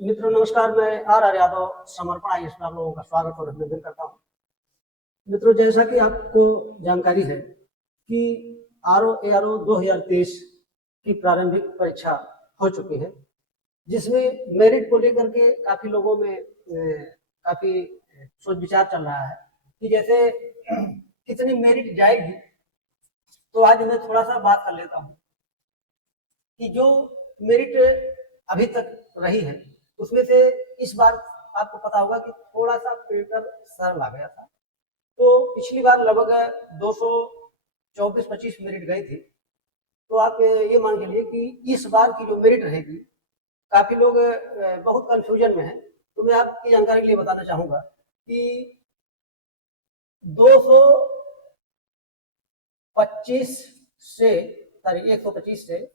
मित्रों नमस्कार, मैं आर यादव समर्पण आईएएस में आप लोगों का स्वागत और अभिनंदन करता हूँ। मित्रों, जैसा कि आपको जानकारी है कि आरओ 2023 की प्रारंभिक परीक्षा हो चुकी है, जिसमें मेरिट को लेकर के काफी लोगों में काफी सोच विचार चल रहा है कि जैसे कितनी मेरिट जाएगी। तो आज मैं थोड़ा सा बात कर लेता हूँ कि जो मेरिट अभी तक रही है उसमें से इस बार आपको पता होगा कि थोड़ा सा पेपर सरल आ गया था। तो पिछली बार लगभग 224-25 मेरिट गई थी। तो आप ये मान के लिए कि इस बार की जो मेरिट रहेगी, काफी लोग बहुत कंफ्यूजन में हैं। तो मैं आपकी जानकारी के लिए बताना चाहूंगा कि 225 से 125 से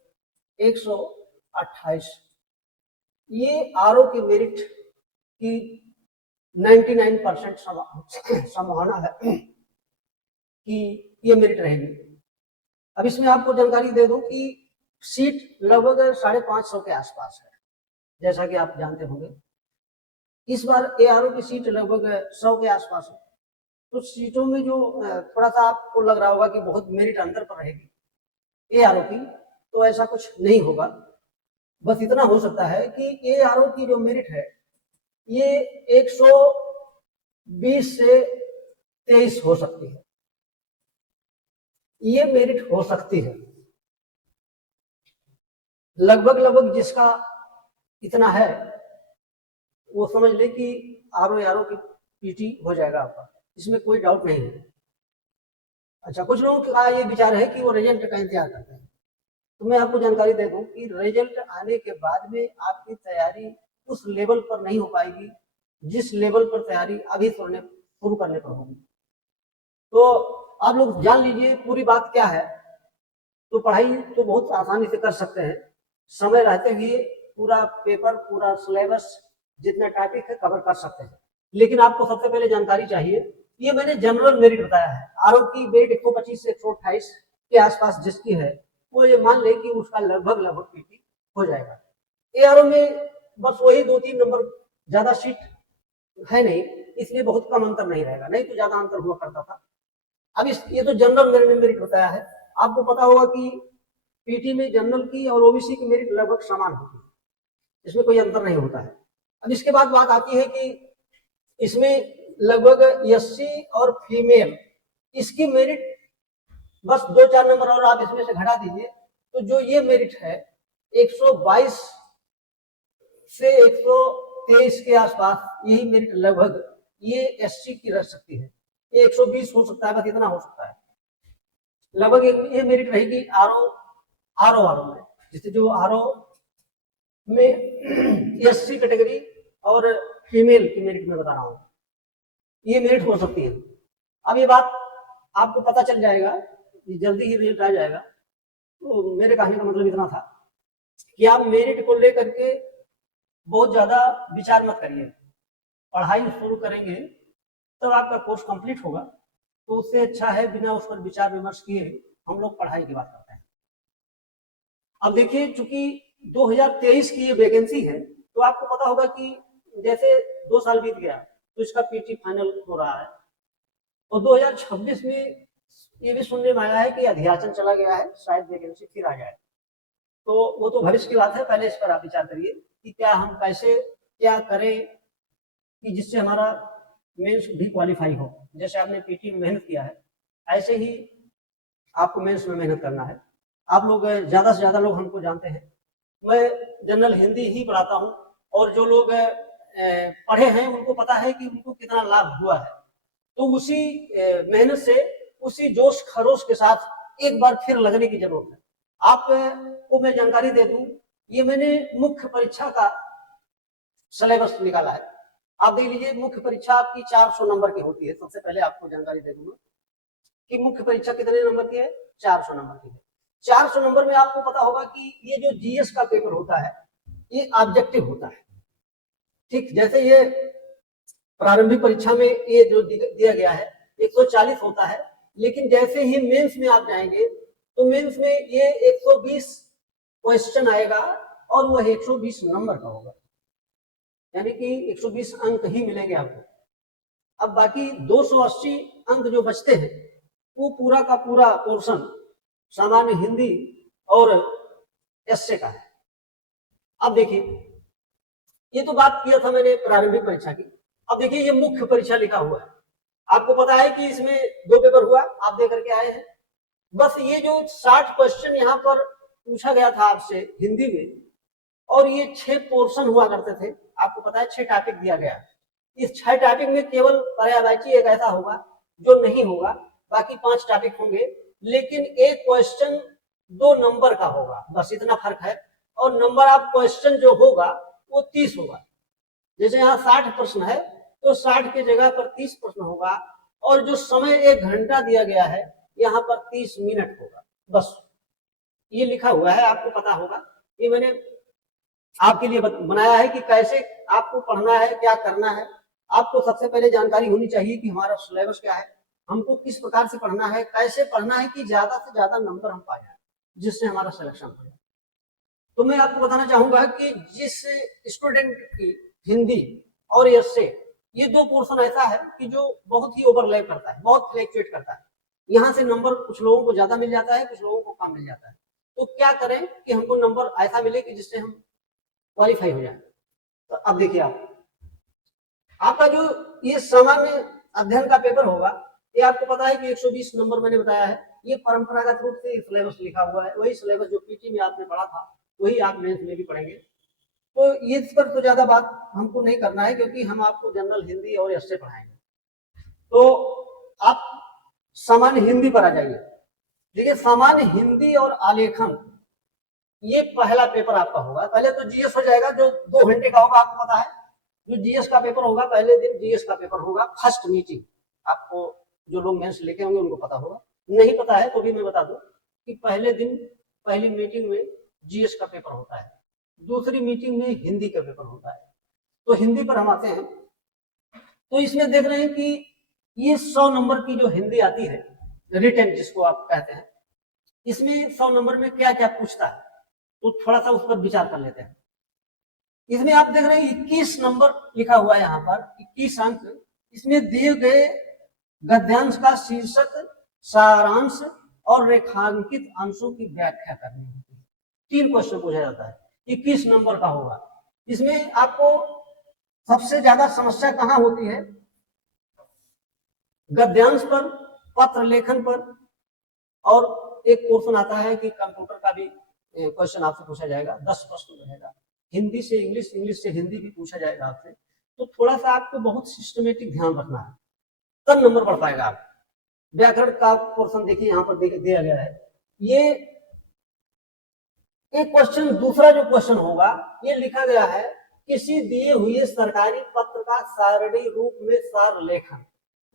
128 ये आरओ की मेरिट की 99% संभावना है कि ये मेरिट रहेगी। अब इसमें आपको जानकारी दे दूं कि सीट लगभग 550 के आसपास है, जैसा कि आप जानते होंगे। इस बार एआरओ की सीट लगभग 100 के आसपास है। तो सीटों में जो थोड़ा सा आपको लग रहा होगा कि बहुत मेरिट अंतर पर रहेगी एआरओ की, तो ऐसा कुछ नहीं होगा। बस इतना हो सकता है कि एआरओ की जो मेरिट है ये 120 से 23 हो सकती है। ये मेरिट हो सकती है। लगभग जिसका इतना है वो समझ ले कि आरओ की पीटी हो जाएगा आपका, इसमें कोई डाउट नहीं है। अच्छा, कुछ लोगों का ये विचार है कि वो रिजल्ट का इंतजार करते हैं। तो मैं आपको जानकारी दे दूं कि रिजल्ट आने के बाद में आपकी तैयारी उस लेवल पर नहीं हो पाएगी जिस लेवल पर तैयारी अभी शुरू करने पर होगी। तो आप लोग जान लीजिए पूरी बात क्या है। तो पढ़ाई तो बहुत आसानी से कर सकते हैं, समय रहते हुए पूरा पेपर, पूरा सिलेबस, जितना टॉपिक है कवर कर सकते हैं। लेकिन आपको सबसे पहले जानकारी चाहिए, ये मैंने जनरल मेरिट बताया है। आरओ की मेरिट 125 से 128 के आसपास जिसकी है वो ये मान ले कि उसका लगभग पीटी हो जाएगा। एआरओ में बस वही 2-3 नंबर ज्यादा सीट है नहीं, इसलिए बहुत कम अंतर नहीं रहेगा, नहीं तो ज्यादा अंतर हुआ करता था। अब ये तो जनरल मैंने मेरिट बताया है। आपको पता होगा कि पीटी में जनरल की और ओबीसी की मेरिट लगभग समान होती है, इसमें कोई अंतर नहीं होता है। अब इसके बाद बात आती है कि इसमें लगभग एससी और फीमेल इसकी मेरिट बस 2-4 नंबर और आप इसमें से घटा दीजिए, तो जो ये मेरिट है 122 से 123 के आसपास, यही मेरिट लगभग ये एससी की रह सकती है। ये 120 हो सकता है, बस इतना हो सकता है। लगभग ये मेरिट रहेगी आरओ में, जैसे जो आरओ में एससी कैटेगरी और फीमेल की मेरिट में बता रहा हूं, ये मेरिट हो सकती है। अब ये बात आपको पता चल जाएगा, जल्दी ही रिजल्ट आ जाएगा। तो मेरे कहने का मतलब इतना था कि आप मेरिट को लेकर के बहुत ज्यादा विचार मत करिए। पढ़ाई शुरू करेंगे तब आपका कोर्स कंप्लीट होगा, तो उससे अच्छा है बिना उस पर विचार विमर्श किए हम लोग पढ़ाई की बात करते हैं। अब देखिए, चूंकि 2023 की ये वैकेंसी है, तो आपको पता होगा कि जैसे 2 साल बीत गया तो इसका पीटी फाइनल हो रहा है, और 2026 में ये भी सुनने में आया है कि अध्याचन चला गया है, शायद वैकेंसी फिर आ जाए। तो वो तो भविष्य की बात है, पहले इस पर आप विचार करिए कि क्या हम कैसे क्या करें कि जिससे हमारा मेंस भी क्वालिफाई हो। जैसे आपने पीटी में मेहनत किया है, ऐसे ही आपको मेंस में मेहनत करना है। आप लोग ज्यादा से ज्यादा लोग हमको जानते हैं, मैं जनरल हिंदी ही पढ़ाता हूँ, और जो लोग पढ़े हैं उनको पता है कि उनको कितना लाभ हुआ है। तो उसी मेहनत से, उसी जोश खरोश के साथ एक बार फिर लगने की जरूरत है। आपको मैं जानकारी दे दूं, ये मैंने मुख्य परीक्षा का सिलेबस निकाला है। आप देख लीजिए, मुख्य परीक्षा आपकी 400 नंबर की होती है। सबसे पहले आपको जानकारी दे दूंगा कि मुख्य परीक्षा कितने नंबर की है, 400 नंबर की है। 400 नंबर में आपको पता होगा कि ये जो जीएस का पेपर होता है ये ऑब्जेक्टिव होता है। ठीक, जैसे ये प्रारंभिक परीक्षा में ये जो दिया गया है 140 होता है, लेकिन जैसे ही मेंस में आप जाएंगे तो मेंस में ये 120 क्वेश्चन आएगा और वह 120 नंबर का होगा। यानी कि 120 अंक ही मिलेंगे आपको। अब बाकी 280 अंक जो बचते हैं वो पूरा का पूरा पोर्शन सामान्य हिंदी और एसए का है। अब देखिए, ये तो बात किया था मैंने प्रारंभिक परीक्षा की। अब देखिए ये मुख्य परीक्षा लिखा हुआ है। आपको पता है कि इसमें 2 पेपर हुआ, आप दे करके आए हैं। बस ये जो 60 क्वेश्चन यहाँ पर पूछा गया था आपसे हिंदी में, और ये 6 पोर्शन हुआ करते थे। आपको पता है 6 टॉपिक दिया गया। इस 6 टॉपिक में केवल पर्यायवाची एक ऐसा होगा जो नहीं होगा, बाकी 5 टॉपिक होंगे, लेकिन एक क्वेश्चन 2 नंबर का होगा, बस इतना फर्क है। और नंबर ऑफ क्वेश्चन जो होगा वो 30 होगा। जैसे यहाँ 60 प्रश्न है तो 60 की जगह पर 30 प्रश्न होगा, और जो समय 1 घंटा दिया गया है यहाँ पर 30 मिनट होगा। बस ये लिखा हुआ है, आपको पता होगा। ये मैंने आपके लिए बनाया है कि कैसे आपको पढ़ना है, क्या करना है। आपको सबसे पहले जानकारी होनी चाहिए कि हमारा सिलेबस क्या है, हमको किस प्रकार से पढ़ना है, कैसे पढ़ना है कि ज्यादा से ज्यादा नंबर हम पा जाए, जिससे हमारा सिलेक्शन हो जाए। तो मैं आपको बताना चाहूंगा कि जिस स्टूडेंट की हिंदी और एसए ये 2 पोर्शन ऐसा है कि जो बहुत ही ओवरलैप करता है, बहुत फ्लैक्चुएट करता है। यहाँ से नंबर कुछ लोगों को ज्यादा मिल जाता है, कुछ लोगों को कम मिल जाता है। तो क्या करें कि हमको नंबर ऐसा मिले कि जिससे हम क्वालिफाई हो जाए। तो अब देखिए, आपका जो ये सामान्य अध्ययन का पेपर होगा, ये आपको पता है कि 120 नंबर मैंने बताया है। ये परंपरागत रूप से सिलेबस लिखा हुआ है, वही सिलेबस जो पीटी में आपने पढ़ा था वही आप मेंस में भी पढ़ेंगे। तो ये इस पर तो ज्यादा बात हमको नहीं करना है, क्योंकि हम आपको जनरल हिंदी और एसए पढ़ाएंगे। तो आप सामान्य हिंदी पर आ जाइए। देखिए, सामान्य हिंदी और आलेखन ये पहला पेपर आपका होगा। पहले तो जीएस हो जाएगा जो 2 घंटे का होगा, आपको पता है। जो जीएस का पेपर होगा, पहले दिन जीएस का पेपर होगा, फर्स्ट मीटिंग। आपको जो लोग मेंस लिखे होंगे उनको पता होगा, नहीं पता है तो भी मैं बता दूं कि पहले दिन पहली मीटिंग में जीएस का पेपर होता है, दूसरी मीटिंग में हिंदी का पेपर होता है। तो हिंदी पर हम आते हैं। तो इसमें देख रहे हैं कि ये 100 नंबर की जो हिंदी आती है, रिटन जिसको आप कहते हैं, इसमें 100 नंबर में क्या क्या पूछता है, तो थोड़ा सा उस पर विचार कर लेते हैं। इसमें आप देख रहे हैं 21 नंबर लिखा हुआ है यहाँ पर, 21 अंक। इसमें दिए गए गद्यांश का शीर्षक, सारांश और रेखांकित अंशों की व्याख्या करनी होती है। 3 क्वेश्चन पूछा जाता है, 21 नंबर का होगा। इसमें आपको सबसे ज्यादा समस्या कहाँ होती है? गद्यांश पर, पत्र लेखन पर, और एक पोर्शन आता है कि कंप्यूटर का भी क्वेश्चन आपसे पूछा जाएगा, 10 प्रश्न रहेगा। हिंदी से इंग्लिश, इंग्लिश से हिंदी भी पूछा जाएगा आपसे। तो थोड़ा सा आपको बहुत सिस्टमेटिक ध्यान रखना है, तब नंबर बढ़ पाएगा आप। व्याकरण का पोर्शन देखिए यहाँ पर दिया गया है। ये एक क्वेश्चन, दूसरा जो क्वेश्चन होगा ये लिखा गया है, किसी दिए हुए सरकारी पत्र का सारणी रूप में सार लेखन।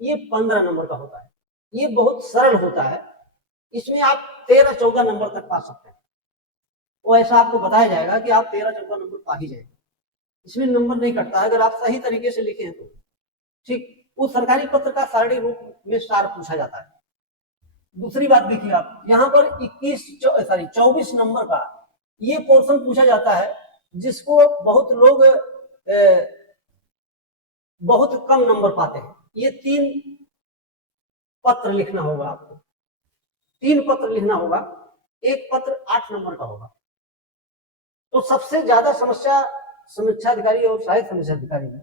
ये 15 नंबर का होता है। ये बहुत सरल होता है, इसमें आप 13-14 नंबर तक पा सकते हैं। वो ऐसा आपको बताया जाएगा कि आप 13-14 नंबर पा ही जाएंगे। इसमें नंबर नहीं कटता है अगर आप सही तरीके से लिखे हैं तो। ठीक, उस सरकारी पत्र का सारणी रूप में सार पूछा जाता है। दूसरी बात देखिए, आप यहाँ पर 24 नंबर का ये पोर्शन पूछा जाता है, जिसको बहुत लोग बहुत कम नंबर पाते हैं। ये 3 पत्र लिखना होगा आपको, 3 पत्र लिखना होगा, एक पत्र 8 नंबर का होगा। तो सबसे ज्यादा समस्या समीक्षा अधिकारी और सहायक समीक्षा अधिकारी में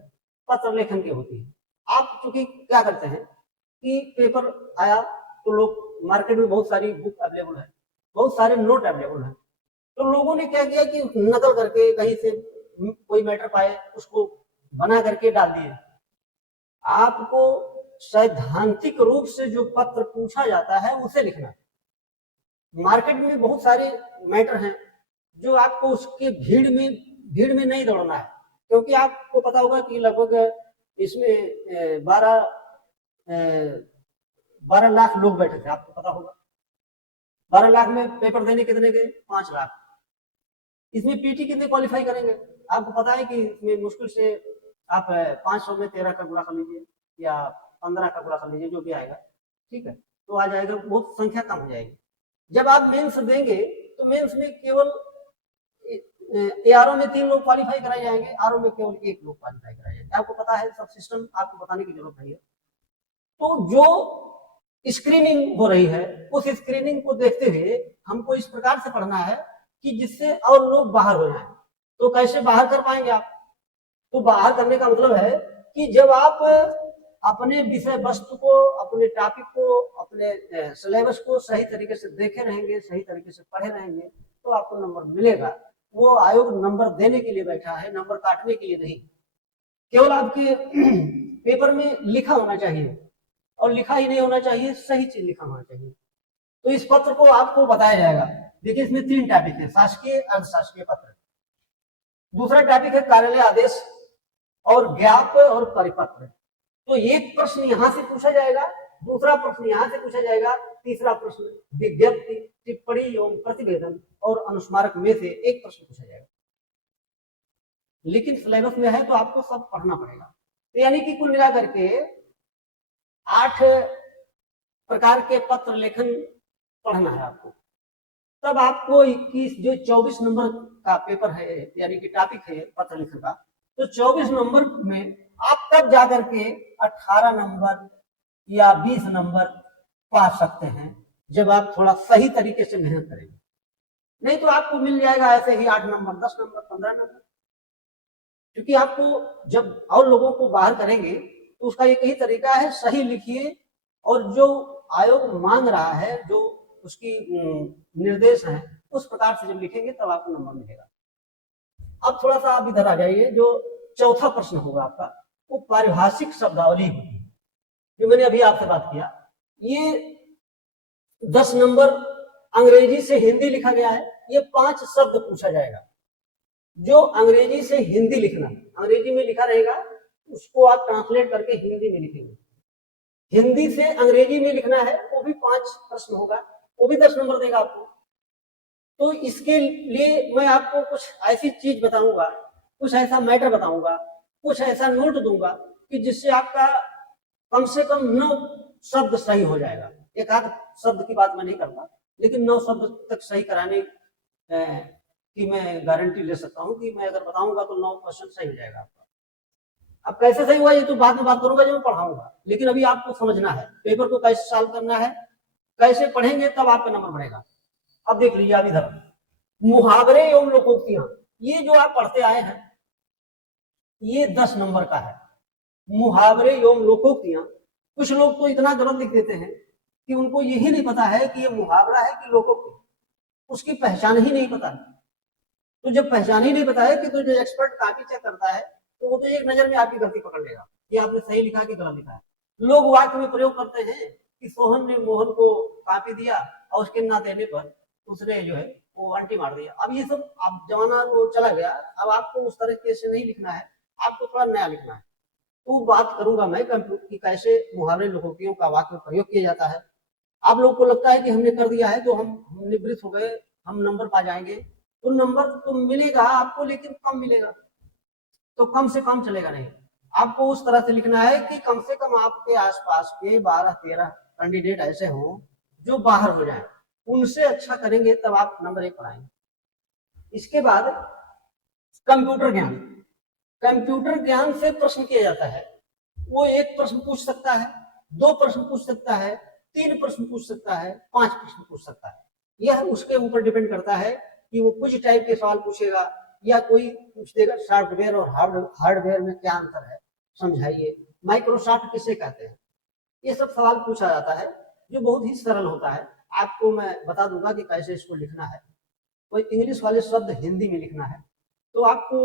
पत्र लेखन की होती है। आप चूंकि क्या करते हैं कि पेपर आया तो लोग, मार्केट में बहुत सारी बुक अवेलेबल है, बहुत सारे नोट अवेलेबल है, तो लोगों ने क्या किया कि नकल करके कहीं से कोई मैटर पाए उसको बना करके डाल दिए। आपको सैद्धांतिक रूप से जो पत्र पूछा जाता है उसे लिखना है। मार्केट में बहुत सारे मैटर हैं जो आपको उसके भीड़ में नहीं दौड़ना है, क्योंकि आपको पता होगा कि लगभग इसमें 12 लाख लोग बैठे थे। आपको पता होगा 12 लाख में पेपर देने कितने गए? 5 लाख। इसमें पीटी कितने क्वालिफाई करेंगे? आपको पता है कि इसमें मुश्किल से आप 500 में 13 का गुणा कर लीजिए या 15 का गुणा कर लीजिए, जो भी आएगा, ठीक है, तो आ जाएगा, बहुत संख्या कम हो जाएगी। जब आप मेंस देंगे तो मेंस में केवल ARO में 3 लोग क्वालिफाई कराए जाएंगे, RO में केवल 1 लोग क्वालिफाई कराए जाएंगे। आपको पता है, सब सिस्टम आपको बताने की जरूरत नहीं है। तो जो स्क्रीनिंग हो रही है, उस स्क्रीनिंग को देखते हुए हमको इस प्रकार से पढ़ना है कि जिससे और लोग बाहर हो जाएं। तो कैसे बाहर कर पाएंगे आप? तो बाहर करने का मतलब है कि जब आप अपने विषय वस्तु को, अपने टॉपिक को, अपने सिलेबस को सही तरीके से देखे रहेंगे, सही तरीके से पढ़े रहेंगे, तो आपको नंबर मिलेगा। वो आयोग नंबर देने के लिए बैठा है, नंबर काटने के लिए नहीं। केवल आपके पेपर में लिखा होना चाहिए, और लिखा ही नहीं होना चाहिए, सही चीज लिखा होना चाहिए। तो इस पत्र को आपको बताया जाएगा। देखिए, इसमें 3 टॉपिक है, शासकीय, अर्धशासकीय पत्र। दूसरा टॉपिक है कार्यालय आदेश और ज्ञाप और परिपत्र। तो एक प्रश्न यहां से पूछा जाएगा, दूसरा प्रश्न यहां से पूछा जाएगा, तीसरा प्रश्न विज्ञप्ति, टिप्पणी एवं प्रतिवेदन और अनुस्मारक में से एक प्रश्न पूछा जाएगा। लेकिन सिलेबस में है तो आपको सब पढ़ना पड़ेगा। तो यानी कि कुल मिलाकर के 8 प्रकार के पत्र लेखन पढ़ना है आपको। तब आपको 21 जो 24 नंबर का पेपर है, यानी कि टॉपिक है पत्र लेखन का, तो 24 नंबर में आप तब जाकर के 18 नंबर या 20 नंबर पा सकते हैं, जब आप थोड़ा सही तरीके से मेहनत करेंगे। नहीं तो आपको मिल जाएगा ऐसे ही 8 नंबर, 10 नंबर, 15 नंबर। क्योंकि आपको जब और लोगों को बाहर करेंगे तो उसका एक ही तरीका है, सही लिखिए, और जो आयोग मांग रहा है, जो उसकी निर्देश है, उस प्रकार से जब लिखेंगे तब आपको नंबर मिलेगा। अब थोड़ा सा आप इधर आ जाइए। जो चौथा प्रश्न होगा आपका, वो पारिभाषिक शब्दावली होगी, जो मैंने अभी आपसे बात किया। ये 10 नंबर अंग्रेजी से हिंदी लिखा गया है। ये 5 शब्द पूछा जाएगा, जो अंग्रेजी से हिंदी लिखना, अंग्रेजी में लिखा रहेगा, उसको आप ट्रांसलेट करके हिंदी में लिखेंगे। हिंदी से अंग्रेजी में लिखना है, वो भी 5 प्रश्न होगा, वो भी 10 नंबर देगा आपको। तो इसके लिए मैं आपको कुछ ऐसी चीज बताऊंगा, कुछ ऐसा मैटर बताऊंगा, कुछ ऐसा नोट दूंगा कि जिससे आपका कम से कम 9 शब्द सही हो जाएगा। एक आध शब्द की बात मैं नहीं करता, लेकिन 9 शब्द तक सही कराने की मैं गारंटी ले सकता हूं कि मैं अगर बताऊंगा तो 9 क्वेश्चन सही हो जाएगा आपका। अब कैसे सही हुआ ये तो बाद में बात करूंगा जब मैं पढ़ाऊंगा, लेकिन अभी आपको समझना है पेपर को कैसे सॉल्व करना है, कैसे पढ़ेंगे तब आपका नंबर बढ़ेगा। अब देख लीजिए, आप इधर मुहावरे एवं लोकोक्तियां, ये जो आप पढ़ते आए हैं, ये 10 नंबर का है। मुहावरे एवं लोकोक्तियां, कुछ लोग तो इतना गलत लिख देते हैं कि उनको यही नहीं पता है कि ये मुहावरा है कि लोकोक्ति, उसकी पहचान ही नहीं पता है। तो जब पहचान ही नहीं पता है कि तो जो एक्सपर्ट कॉपी चेक करता है, तो वो तो एक नजर में आपकी गलती पकड़ लेगा कि आपने सही लिखा कि गलत लिखा है। लोग वाक्य में प्रयोग करते हैं कि सोहन ने मोहन को कॉपी दिया और उसके ना देने पर उसने जो है वो आंटी मार दिया। अब ये सब अब जमाना वो चला गया, अब आपको उस तरीके से नहीं लिखना है, आपको थोड़ा नया लिखना है। तो बात करूंगा मैं कि कैसे मुहावरे लोकोक्तियों का वाक्य में प्रयोग किया जाता है। आप लोग को लगता है कि हमने कर दिया है तो हम निवृत्त हो गए, हम नंबर पा जाएंगे। तो नंबर तो मिलेगा आपको, लेकिन कम मिलेगा, तो कम से कम चलेगा नहीं। आपको उस तरह से लिखना है कि कम से कम आपके आसपास के 12-13 कैंडिडेट ऐसे हों जो बाहर हो जाएं, उनसे अच्छा करेंगे तब आप नंबर 1 पाएंगे। इसके बाद कंप्यूटर ज्ञान, कंप्यूटर ज्ञान से प्रश्न किया जाता है। वो 1 प्रश्न पूछ सकता है, 2 प्रश्न पूछ सकता है, 3 प्रश्न पूछ सकता है, 5 प्रश्न पूछ सकता है। यह उसके ऊपर डिपेंड करता है कि वो कुछ टाइप के सवाल पूछेगा या कोई पूछ देगा सॉफ्टवेयर और हार्डवेयर में क्या अंतर है, समझाइए, माइक्रोसॉफ्ट किसे कहते हैं। ये सब सवाल पूछा जाता है, जो बहुत ही सरल होता है। आपको मैं बता दूंगा कि कैसे इसको लिखना है। कोई इंग्लिश वाले शब्द हिंदी में लिखना है, तो आपको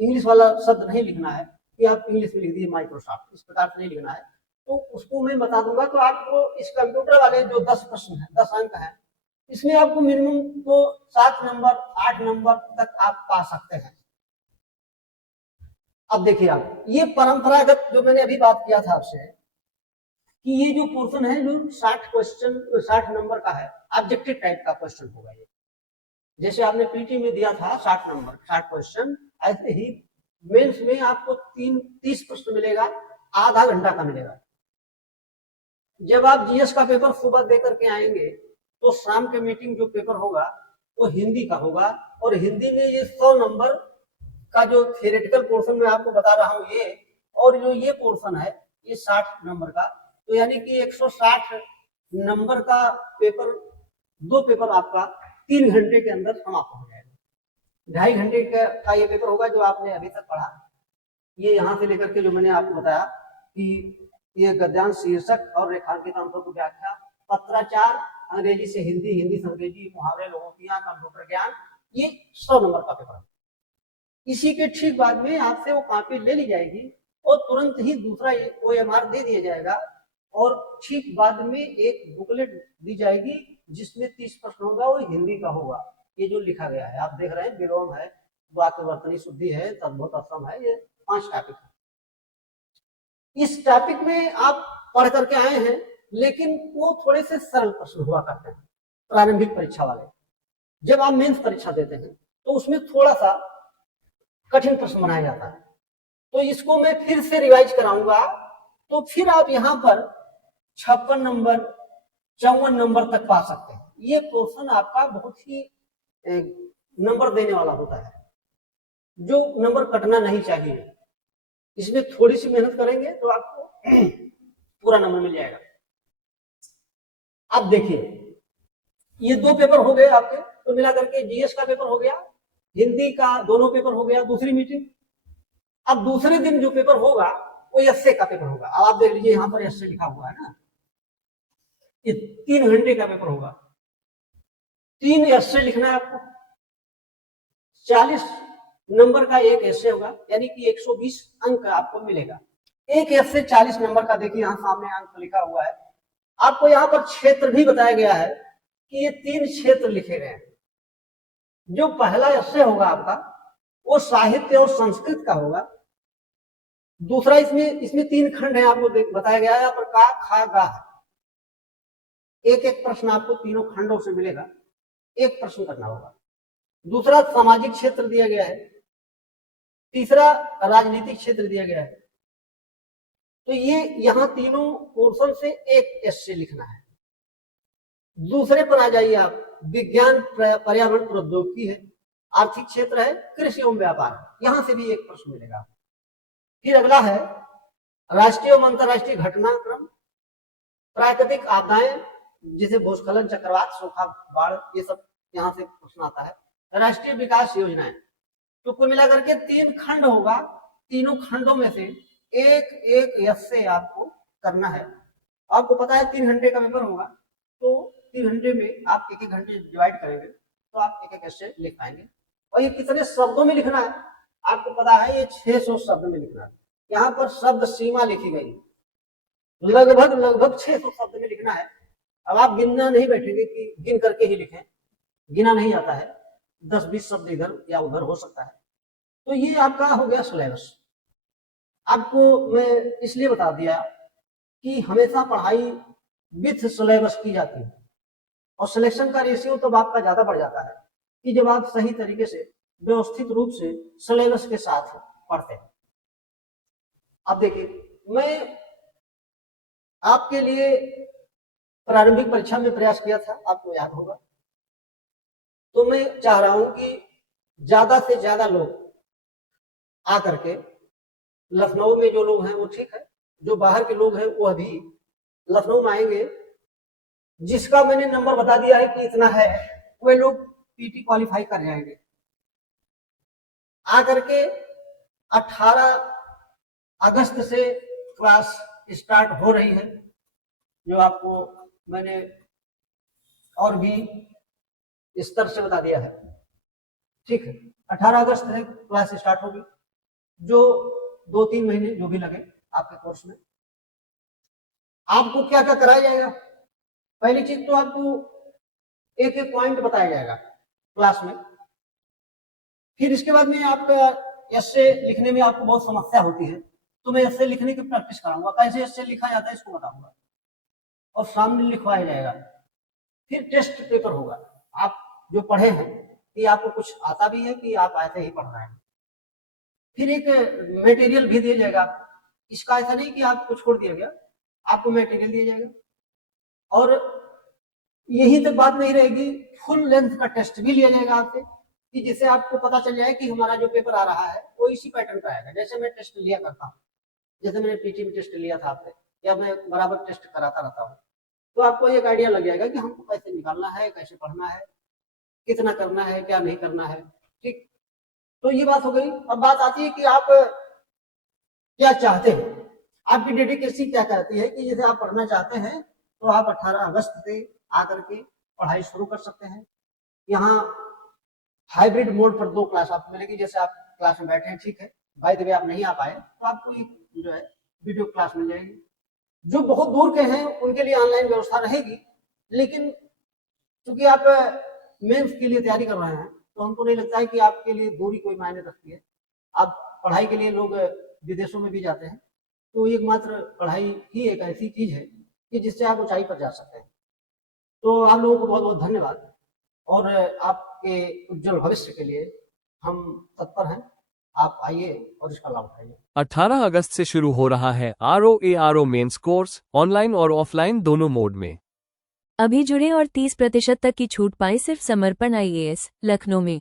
इंग्लिश वाला शब्द नहीं लिखना है कि आप इंग्लिश में लिख दीजिए माइक्रोसॉफ्ट, इस प्रकार से नहीं लिखना है। तो उसको मैं बता दूंगा। तो आपको इस कंप्यूटर वाले जो 10 प्रश्न है, 10 अंक है, इसमें आपको मिनिमम तो 7 नंबर 8 नंबर तक आप पा सकते हैं। अब देखिए, आप ये परंपरागत जो मैंने अभी बात किया था आपसे कि ये जो पोर्शन है जो 60 नंबर का है, ऑब्जेक्टिव टाइप का क्वेश्चन होगा ये। जैसे आपने पीटी में दिया था 60 नंबर 60 क्वेश्चन, ऐसे ही मेंस में आपको 30 प्रश्न मिलेगा, आधा घंटा का मिलेगा। जब आप जीएस का पेपर सुबह दे करके आएंगे तो शाम के मीटिंग जो पेपर होगा वो हिंदी का होगा। और हिंदी में ये 100 नंबर का जो थियोरेटिकल पोर्शन मैं आपको बता रहा हूँ ये, और जो ये पोर्शन है ये 60 नंबर का, तो यानी कि 160 नंबर का पेपर, 2 पेपर आपका 3 घंटे के अंदर समाप्त हो जाएगा। 2.5 घंटे का ये पेपर होगा जो आपने अभी तक पढ़ा। ये यहाँ से लेकर के जो मैंने आपको बताया कि ये गद्यांश, शीर्षक और रेखांकित अंकों की व्याख्या, पत्राचार, अंग्रेजी से हिंदी, हिंदी से अंग्रेजी, मुहावरे, लोकोक्तियां, कंप्यूटर ज्ञान, ये 100 नंबर का पेपर है। इसी के ठीक बाद में आपसे वो कॉपी ले ली जाएगी और तुरंत ही दूसरा OMR दे दिया जाएगा, और ठीक बाद में एक बुकलेट दी जाएगी जिसमें 30 प्रश्न होगा, वो हिंदी का होगा। ये जो लिखा गया है आप देख रहे हैं, विलोम है, वाक्यवर्तनी शुद्धि है, तद्भव तत्सम है, ये 5 टॉपिक है। इस टॉपिक में आप पढ़ करके आए हैं, लेकिन वो थोड़े से सरल प्रश्न हुआ करते हैं प्रारंभिक परीक्षा वाले। जब आप मेंस परीक्षा देते हैं तो उसमें थोड़ा सा कठिन प्रश्न बनाया जाता है, तो इसको मैं फिर से रिवाइज कराऊंगा, तो फिर आप यहाँ पर 56 नंबर, 54 नंबर तक पा सकते हैं। ये पोर्शन आपका बहुत ही नंबर देने वाला होता है, जो नंबर कटना नहीं चाहिए। इसमें थोड़ी सी मेहनत करेंगे तो आपको पूरा नंबर मिल जाएगा। अब देखिए, ये 2 पेपर हो गए आपके, तो मिला करके GS का पेपर हो गया, हिंदी का दोनों पेपर हो गया, दूसरी मीटिंग। अब दूसरे दिन जो पेपर होगा वो एस्से का पेपर होगा। अब आप देख लीजिए यहाँ पर एस्से लिखा हुआ है ना, ये 3 घंटे का पेपर होगा। 3 एस्से लिखना है आपको, 40 नंबर का एक एस्से होगा, यानी कि 120 अंक आपको मिलेगा। एक एस्से 40 नंबर का, देखिए यहाँ सामने अंक लिखा हुआ है। आपको यहाँ पर क्षेत्र भी बताया गया है कि ये 3 क्षेत्र लिखे गए हैं। जो पहला एस्से होगा आपका वो साहित्य और संस्कृत का होगा। दूसरा इसमें 3 खंड है, आपको बताया गया है यहाँ पर, का, खा, गा है। एक एक प्रश्न आपको तीनों खंडों से मिलेगा, एक प्रश्न करना होगा। दूसरा सामाजिक क्षेत्र दिया गया है, तीसरा राजनीतिक क्षेत्र दिया गया है। तो ये यहाँ तीनों पोर्शन से एक एस्से लिखना है। दूसरे पर आ जाइए आप, विज्ञान, पर्यावरण, प्रौद्योगिकी है, आर्थिक क्षेत्र है, कृषि एवं व्यापार, यहां से भी एक प्रश्न मिलेगा। फिर अगला है राष्ट्रीय एवं अंतरराष्ट्रीय घटनाक्रम, प्राकृतिक आपदाएं जैसे भूस्खलन, चक्रवात, सूखा, बाढ़, ये सब यहाँ से प्रश्न आता है। राष्ट्रीय विकास योजनाएं, तो कुल मिलाकर के 3 खंड होगा, तीनों खंडों में से एक एक एस्से आपको करना है। आपको पता है 3 घंटे का पेपर होगा, तो 3 घंटे में आप एक घंटे डिवाइड करेंगे तो आप एक एस्से लिख पाएंगे। और ये कितने शब्दों में लिखना है आपको पता है, ये 600 शब्द में लिखना है। यहाँ पर शब्द सीमा लिखी गई, लगभग 600 शब्द में लिखना है। अब आप गिनना नहीं बैठेंगे कि गिन करके ही लिखें, गिना नहीं आता है, 10-20 शब्द इधर या उधर हो सकता है। तो ये आपका हो गया सिलेबस। आपको मैं इसलिए बता दिया कि हमेशा पढ़ाई विथ सिलेबस की जाती है, और सिलेक्शन का रेशियो तब आपका ज्यादा बढ़ जाता है कि जब आप सही तरीके से व्यवस्थित रूप से सिलेबस के साथ पढ़ते हैं। अब देखिए, मैं आपके लिए प्रारंभिक परीक्षा में प्रयास किया था, आपको याद होगा। तो मैं चाह रहा हूं कि ज्यादा से ज्यादा लोग आकर के, लखनऊ में जो लोग हैं वो ठीक है, जो बाहर के लोग हैं वो अभी लखनऊ में आएंगे, जिसका मैंने नंबर बता दिया है कि इतना है, वे लोग पीटी क्वालिफाई कर जाएंगे। आकर के 18 अगस्त से क्लास स्टार्ट हो रही है, जो आपको मैंने और भी स्तर से बता दिया है, ठीक है। 18 अगस्त से क्लास स्टार्ट होगी, जो 2-3 महीने जो भी लगे आपके कोर्स में। आपको क्या क्या कराया जाएगा? पहली चीज तो आपको एक एक पॉइंट बताया जाएगा क्लास में। फिर इसके बाद में आपका एस्से लिखने में आपको बहुत समस्या होती है, तो मैं एस्से लिखने की प्रैक्टिस कराऊंगा, कैसे एस्से लिखा जाता है इसको बताऊंगा, और सामने लिखवाया जाएगा। फिर टेस्ट पेपर होगा, आप जो पढ़े हैं कि आपको कुछ आता भी है कि आप ऐसे ही पढ़ रहे हैं। फिर एक मटेरियल भी दिया जाएगा, इसका ऐसा नहीं कि आपको छोड़ दिया गया, आपको मटेरियल दिया जाएगा। और यही तक बात नहीं रहेगी, फुल लेंथ का टेस्ट भी लिया जाएगा आपसे, कि जिससे आपको पता चल जाए कि हमारा जो पेपर आ रहा है वो इसी पैटर्न का आएगा जैसे मैं टेस्ट लिया करता हूँ, जैसे मैंने पीटी में टेस्ट लिया था आपसे, या मैं बराबर टेस्ट कराता रहता हूँ। तो आपको एक आइडिया लग जाएगा कि हमको कैसे निकालना है, कैसे पढ़ना है, कितना करना है, क्या नहीं करना है। ठीक, तो ये बात हो गई। अब बात आती है कि आप क्या चाहते हैं, आपकी डेडिकेसी क्या कहती है कि जैसे आप पढ़ना चाहते हैं तो आप 18 अगस्त से आकर के पढ़ाई शुरू कर सकते हैं। यहाँ हाइब्रिड मोड पर 2 क्लास आपको मिलेगी, जैसे आप क्लास में बैठे हैं, ठीक है, बाय द वे आप नहीं आ पाए तो आपको एक जो है वीडियो क्लास मिल जाएगी। जो बहुत दूर के हैं उनके लिए ऑनलाइन व्यवस्था रहेगी, लेकिन क्योंकि आप मेंस के लिए तैयारी कर रहे हैं तो हमको नहीं लगता है कि आपके लिए दूरी कोई मायने रखती है। आप पढ़ाई के लिए लोग विदेशों में भी जाते हैं, तो एकमात्र पढ़ाई ही एक ऐसी चीज है कि जिससे आप ऊंचाई पर जा सकते हैं। तो आप लोगों को बहुत बहुत धन्यवाद, और आपके उज्जवल भविष्य के लिए हम तत्पर हैं। आप आइए और इसका लाभ उठाइए। 18 अगस्त से शुरू हो रहा है ROARO मेंस कोर्स, ऑनलाइन और ऑफलाइन दोनों मोड में। अभी जुड़े और 30% तक की छूट पाएं सिर्फ समर्पण IAS, लखनऊ में।